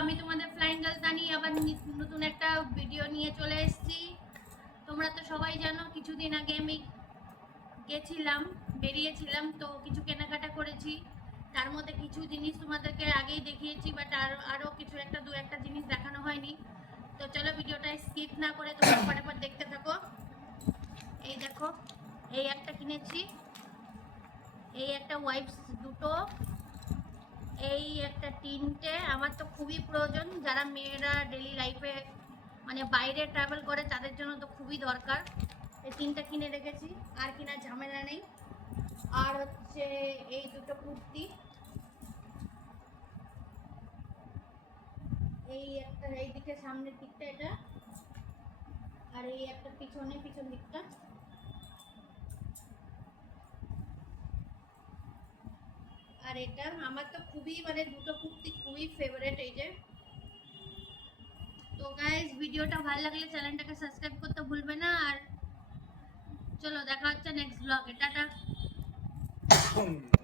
আমি তোমাদের flying girl তানি আবার নতুন একটা ভিডিও নিয়ে চলে এসেছি। তোমরা তো সবাই জানো, কিছুদিন আগে আমি গেছিলাম, বেরিয়েছিলাম, তো কিছু কেনাকাটা করেছি। তার মধ্যে কিছু জিনিস তোমাদেরকে আগেই দেখিয়েছি বাট আর আরও কিছু একটা, দু একটা জিনিস দেখানো হয়নি। তো চলো ভিডিওটা স্কিপ না করে তোমরা পর দেখতে থাকো। এই দেখো, এই একটা কিনেছি। এই একটা ওয়াইপস দুটো। এই একটা তিনটে আমার তো খুবই প্রয়োজন। যারা মেয়েরা ডেলি লাইফে মানে বাইরে ট্রাভেল করে, তাদের জন্য তো খুবই দরকার। এই তিনটা কিনে রেখেছি, আর কিনা ঝামেলা নেই। আর হচ্ছে এই দুটো কুর্তি। এই একটা এই দিকে সামনের দিকটা এটা। আর এই একটা পিছনে, পিছন দিকটা। আর এটা আমার তো খুবই মানে দুটো কুর্তি খুবই ফেভারেট এই যে। তো গাইজ ভিডিওটা ভালো লাগলে চ্যানেলটাকে সাবস্ক্রাইব করতে ভুলবে না। আর চলো, দেখা হচ্ছে নেক্সট ব্লগে টাটা।